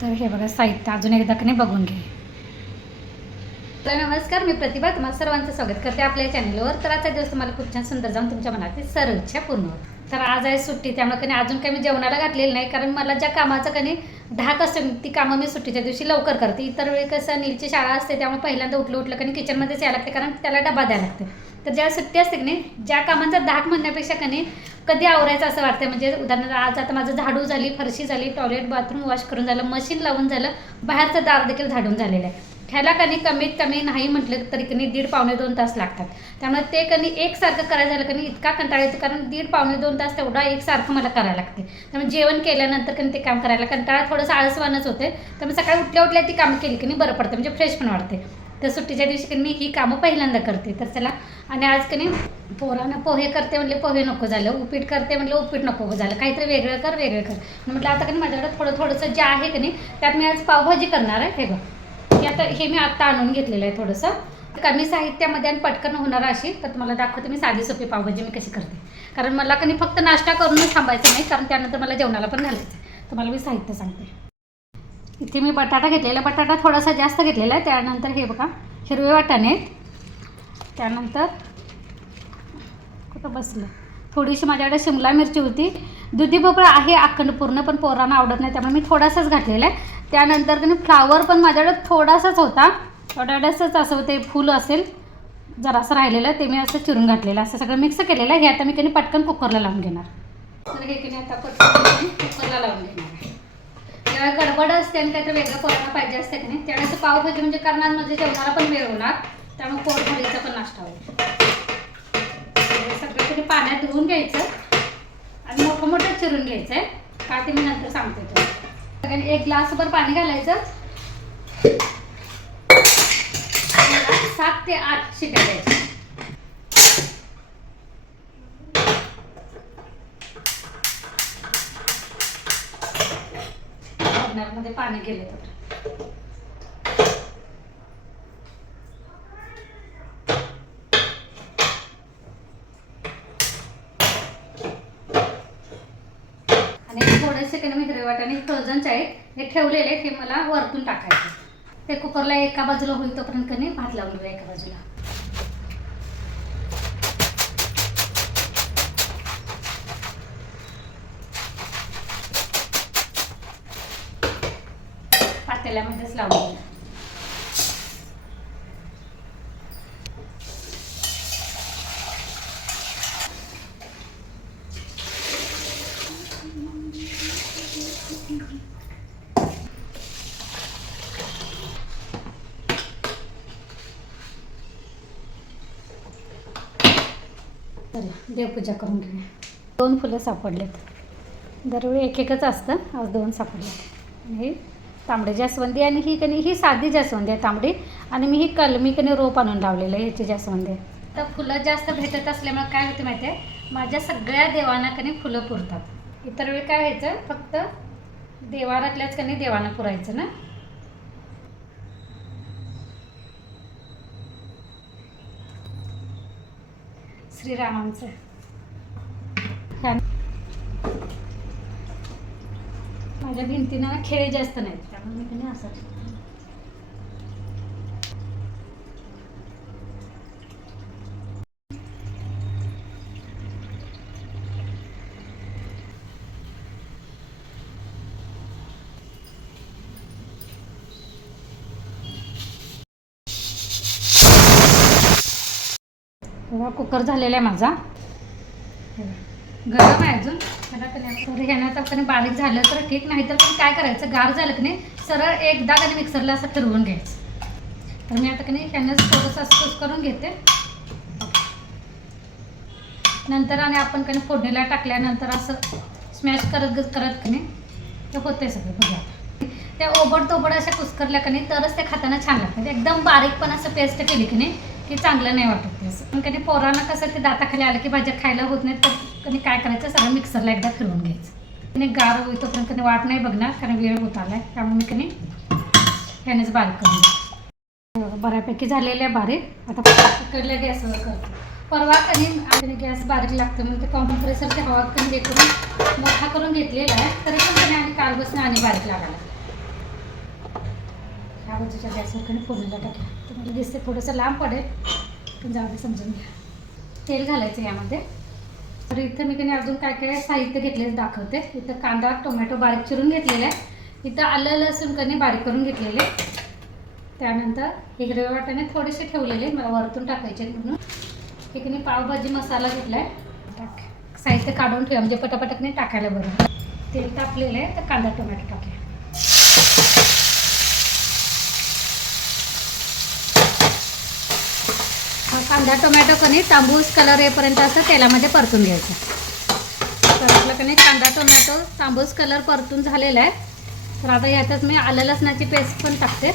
तर हे बघा साहित्य अजून एकदा कने बघून घे. तर नमस्कार मी प्रतिभा. तुम्हाला सर्वांचं स्वागत करते आपल्या चॅनलवर तर आजचा दिवस तुम्हाला खूप छान सुंदर जाऊन तुमच्या मनातील सर्व इच्छा पूर्ण होत. तर आज आहे सुट्टी त्यामुळे कधी अजून काही मी जेवणाला घातलेलं नाही कारण मला ज्या कामाचं कधी धाक असते ती कामं मी सुट्टीच्या दिवशी लवकर करते. इतर वेळी कसं नीलची शाळा असते त्यामुळे पहिल्यांदा उठलं उठलं कधी किचनमध्येच यायला लागते कारण त्याला डबा द्यायला लागते. तर ज्या सुट्टी असते की नाही ज्या कामांचा धाक म्हणण्यापेक्षा कधी कधी आवरायचं असं वाटतं म्हणजे उदाहरणार्थ आज आता माझं झाडू झाली फरशी झाली टॉयलेट बाथरूम वॉश करून झालं मशीन लावून झालं बाहेरचं दार देखील झाडून झालेलं आहे. ह्याला कधी कमीत कमी नाही म्हटलं तरी कधी दीड पावणे दोन तास लागतात. त्यामुळे ते कधी एकसारखं करायचं झालं कधी इतका कंटाळा येतो कारण दीड पावणे दोन तास तेवढा एकसारखं मला करायला लागते. त्यामुळे जेवण केल्यानंतर कधी ते काम करायला कंटाळा थोडंसं आळसवानच होते. त्यामुळे सकाळी उठल्या उठल्या ती कामं केली की नाही बरं पडतं म्हणजे फ्रेश पण वाटते. तर सुट्टीच्या दिवशी मी ही कामं पहिल्यांदा करते. तर चला आणि आज की पोरांना पोहे करते म्हणले पोहे नको झालं उपीट करते म्हणलं उपीट नको झालं काहीतरी वेगळं कर वेगळं कर. म्हटलं आता की नाही माझ्याकडे थोडं थोडंसं जे आहे की नाही त्यात मी आज पावभाजी करणार आहे हे बघ. हे आता हे मी आत्ता आणून घेतलेलं आहे थोडंसं. कमी साहित्यामध्ये आणि पटकन होणार अशी तर तुम्हाला दाखवते मी साधी सोपी पावभाजी मी कशी करते. कारण मला कधी फक्त नाश्ता करूनच थांबायचं नाही कारण त्यानंतर मला जेवणाला पण घालायचं आहे. तुम्हाला मी साहित्य सांगते. इथे मी बटाटा घेतलेला बटाटा थोडासा जास्त घेतलेला आहे. त्यानंतर हे बघा हिरवे वाटाणे त्यानंतर कुठं बसलं? थोडीशी माझ्याकडे शिमला मिरची होती. दुधी भोपळा आहे अखंड पूर्ण पण पोरांना आवडत नाही त्यामुळे मी थोडासाच घातलेला आहे. त्यानंतर त्याने फ्लावर पण माझ्याकडे थोडासाच होता. थोडासाच असं ते फुल असेल जरासं राहिलेलं ते मी असं चिरून घातलेलं असं सगळं मिक्स केलेलं आहे. हे आता मी त्यांनी पटकन कुकरला लावून घेणार. तर हे की नाही आता पटकन कुकरला लावून घेणार आहे. जेव्हा गडबड असते आणि काहीतरी वेगळं पोरांना पाहिजे असते की नाही त्यावेळेस पावभाजी म्हणजे करणार म्हणजे जेवणाला पण वेळ होणार. त्यामुळे पोटभरीचा पण नाश्ता होईल. पाण्यात धुवून घ्यायचं. आणि मोठं मोठं चिरून घ्यायचं आहे का ते मी नंतर सांगते तुम्हाला. सगळ्यांनी एक ग्लासभर पाणी घालायचं. सात ते आठ शिट्या द्यायच्या पाणी गेले तर आणि थोडेसे काही मी हिरवे वाटाणे फ्रोझनचे आहेत. हे ठेवलेले हे मला वरतून टाकायचे ते कुकरला एका बाजूला होईल तोपर्यंत कधी भात लावून घेऊया एका बाजूला. पातेल्यामध्येच लावून घेऊया चला देवपूजा करून घेऊया. दोन फुलं सापडलेत. दरवेळी एक एकच असतं आज दोन सापडलेत. हे तांबडी जास्वंदी आणि ही कणी ही साधी जास्वंदी आहे तांबडी. आणि मी ही कलमी कणी रोप आणून लावलेलं आहे ह्याची जास्वंदी आहे. तर फुलं जास्त भेटत असल्यामुळे काय होते माहिती आहे? माझ्या सगळ्या देवांना कणी फुलं पुरतात. इतर वेळी काय व्हायचं? फक्त देवारातल्याच कणी देवांना पुरायचं ना? श्रीरामांचं. ह्या- माझ्या भिंतीनं ना खेळे जास्त नाहीत त्यामुळे मी कधी असं बघा कुकर झालेला आहे माझा. गरम आहे अजून. मला तर ह्यानं तर बारीक झालं तर ठीक नाही तर पण काय करायचं? गार झालं की नाही सरळ एकदा कधी मिक्सरला असं फिरवून घ्यायचं. तर मी आता की नाही ह्यानं थोडंसं असं कुस करून घेते. नंतर आणि आपण कधी फोडणीला टाकल्यानंतर असं स्मॅश करत करत की नाही ते होते सगळं. बघा त्या ओबड तोबड अशा कुस्करल्या की नाही तरच ते खाताना छान लागतात. एकदम बारीक पण असं पेस्ट केली की नाही की चांगलं नाही वाटत ते असं. पण कधी पोरांना कसं ते दाताखाली आलं की भाज्या खायला होत नाही तर कधी काय करायचं? सगळं मिक्सरला एकदा फिरवून घ्यायचं. आणि गार होईल तोपर्यंत कधी वाट नाही बघणार कारण वेळ होत आला आहे त्यामुळे मी कधी ह्यानेच बारीक करून बऱ्यापैकी झालेले आहे बारीक. आता इकडल्या गॅसवर करतो. परवा कधी आणि गॅस बारीक लागतो म्हणजे ते कॉम्प्रेसरच्या हवा कधी हे करून मोठा करून घेतलेला आहे तरी पण त्याने आणि काल बसणं आणि बारीक लागायला ह्या बाजूच्या गॅसवर कधी फोडणीला टाकला. तुम्हाला दिसते थोडंसं लांब पडेल. पण जाऊ दे समजून घ्या. तेल घालायचं यामध्ये. तर इथं मी कधी अजून काय काय साहित्य घेतलेलं दाखवते. इथं कांदा टोमॅटो बारीक चिरून घेतलेला आहे. इथं आलं लसूण कणी बारीक करून घेतलेले त्यानंतर हिरवे वाट्याने थोडेसे ठेवलेले मला वरतून टाकायचे म्हणून. हे कणी पावभाजी मसाला घेतला आहे टाक साहित्य काढून ठेवा म्हणजे पटापटक नाही टाकायला बरं. तेल तापलेलं आहे तर कांदा टोमॅटो टाकले हा कांदा टोमॅटो कणी तांबूस कलर येईपर्यंत असं तेलामध्ये परतून घ्यायचं. तर आपलं कणी कांदा टोमॅटो तांबूस कलर परतून झालेला आहे. तर आता ह्यातच मी आलं लसणाची पेस्ट पण टाकते.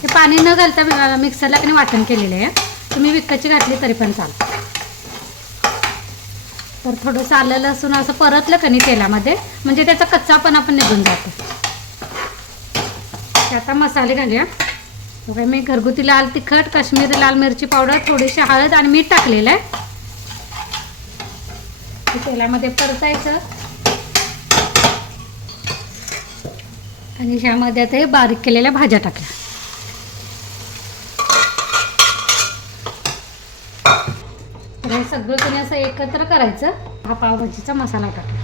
हे पाणी न घालता मिक्सरला कणी वाटण केलेलं आहे. तुम्ही विकतची घातली तरी पण चालतं तर थोडंसं आलं लसूण असं परतलं कणी तेलामध्ये. म्हणजे त्याचा कच्चापणा पण निघून जातो. ते आता मसाले घालूया. बघा मी घरगुती लाल तिखट काश्मीरी लाल मिरची पावडर थोडीशी हळद आणि मीठ टाकलेलं आहे. तेलामध्ये परतायचं. आणि ह्यामध्ये आता हे बारीक केलेल्या भाज्या टाकल्या. तर हे सगळं तुम्ही असं एकत्र करायचं. हा पावभाजीचा मसाला टाकला.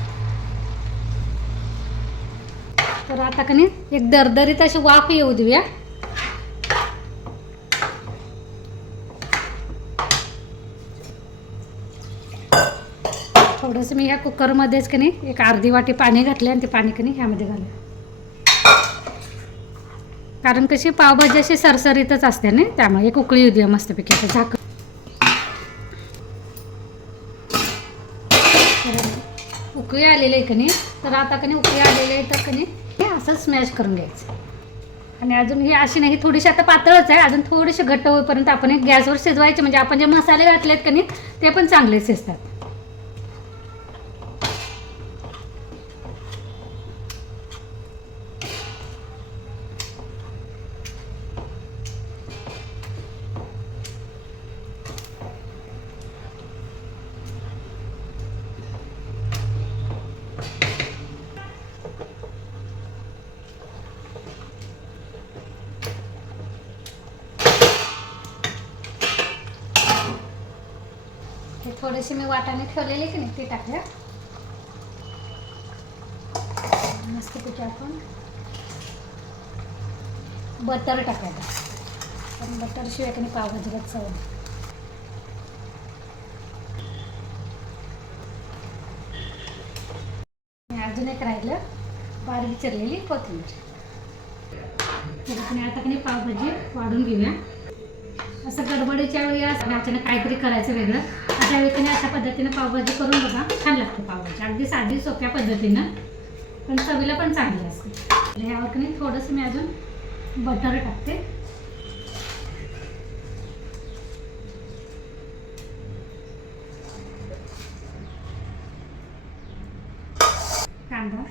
तर आता कनी एक दरदरीत अशी वाफ येऊ देऊया. थोडंसं मी ह्या कुकरमध्येच कनी एक अर्धी वाटी पाणी घातले आणि ते पाणी कनी ह्यामध्ये घालू कारण कशी पावभाजी अशी सरसरीतच असते ना त्यामुळे एक उकळी येऊ द्या मस्तपैकी आता झाक उकळी आलेली आहे कनी तर आता कनी उकळी आलेली आहे तर कनी हे असं स्मॅश करून घ्यायचं. आणि अजून ही अशी नाही ही थोडीशी आता पातळच आहे अजून थोडीशी घट्ट होईपर्यंत आपण एक गॅसवर शिजवायचे म्हणजे आपण जे मसाले घातलेत कनी ते पण चांगले शिजतात. थोडेसे मी वाटाणे ठेवलेले की नाही ते टाकल्या मस्तपैकी आपण बटर टाकायचं पण बटरशिवाय की नाही पावभाजीला चव अजून एक राहिलं बारीक चिरलेली कोथिंबीर. तर आपण आता की पावभाजी वाढून घेऊया. असं गडबडीच्या वेळी असं अचानक काहीतरी करायचं वेगळं. अशा वेळी अशा पद्धतीनं पावभाजी करून बघा. छान लागते पावभाजी. अगदी साधी सोप्या पद्धतीनं. पण चवीला पण चांगली असते. ह्यावर की नाही थोडंसं मी अजून बटर टाकते कांदा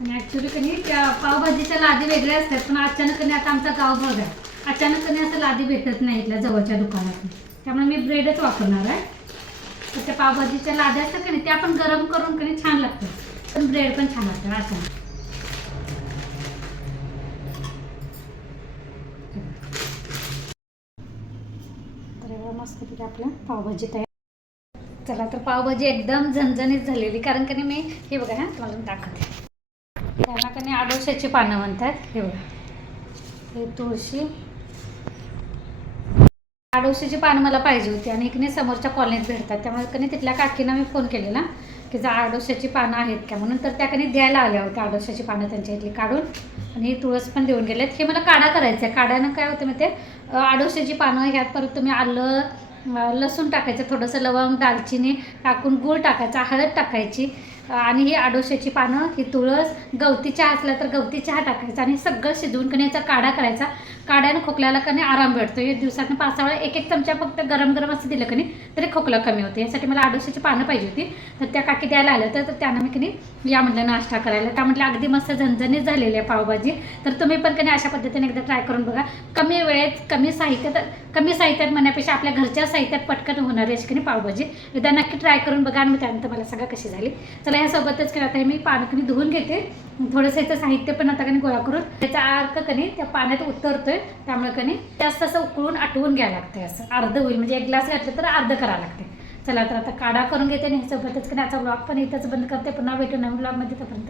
आणि ॲक्च्युली कधी त्या पावभाजीच्या लादी वेगळ्या असतात पण अचानक कधी आता आमचा गाव भाग आहे अचानक कधी असं लादी भेटत नाही इथल्या जवळच्या दुकानातून. त्यामुळे मी ब्रेडच वापरणार आहे. तर त्या पावभाजीच्या लाद्या असतात का नाही त्या पण गरम करून कधी छान लागतात. पण ब्रेड पण छान लागतं अचानक तर मस्तपैकी आपलं पावभाजी तयार. चला तर पावभाजी एकदम झणझणीत झालेली कारण की नाही मी हे बघा हा तुम्हाला दाखवते. त्याला का आडोशाची पानं म्हणतात हे बघा हे तुळशी. आडोशीची पानं मला पाहिजे होती आणि इकडे समोरच्या कॉलनीत भेटतात. त्यामुळे कधी तिथल्या काकीना मी फोन केलेला की जर आडोशाची पानं आहेत का? म्हणून तर त्या कधी द्यायला आल्या होत्या आडोशाची पानं त्यांच्या इथली काढून. आणि ही तुळस पण देऊन गेलेत. हे मला काढा करायचं आहे काढ्यानं काय होतं मग ते आडोशाची पानं ह्यात परत तुम्ही आलं लसूण टाकायचं थोडंसं लवंग दालचिनी टाकून गूळ टाकायचा हळद टाकायची आणि ही आडोश्याची पानं ही तुळस गवती चहा असला तर गवती चहा टाकायचा आणि सगळं शिजवून कण्याचा काढा करायचा. काढ्यानं खोकल्याला कणी आराम भेटतो. एक दिवसातनं पाच वेळा एक एक चमचा फक्त गरम गरम असं दिलं कणी तरी खोकला कमी होते. यासाठी मला आडोश्याची पानं पाहिजे होती. तर त्या काकी द्यायला आल्या तर त्यानं मी कणी या म्हटलं नाश्ता करायला. त्या म्हटलं अगदी मस्त झणझणीत झालेली आहे पावभाजी. तर तुम्ही पण कणी अशा पद्धतीने एकदा ट्राय करून बघा. कमी वेळेत कमी साहित्यात कमी साहित्यात म्हणण्यापेक्षा आपल्या घरच्या साहित्यात पटकन होणारी अशी कणी पावभाजी. एकदा नक्की ट्राय करून बघा आणि मग त्यानंतर मला सगळं कशी झाली. चला ह्यासोबतच कणी आता हे मी पाणी धुवून घेते. थोडंसं याचं साहित्य पण आता कणी गोळा करून त्याचा अर्क कणी त्या पाण्यात उतरतोय. त्यामुळे कणी जास्त असं उकळून आटवून घ्यायला लागते असं. अर्ध होईल. म्हणजे एक ग्लास घातलं तर अर्ध करावं लागते चला तर आता काढा करून घेते आणि ह्यासोबतच कणी याचा ब्लॉग पण इथंच बंद करते. पुन्हा भेटू नवीन ब्लॉगमध्ये तोपर्यंत.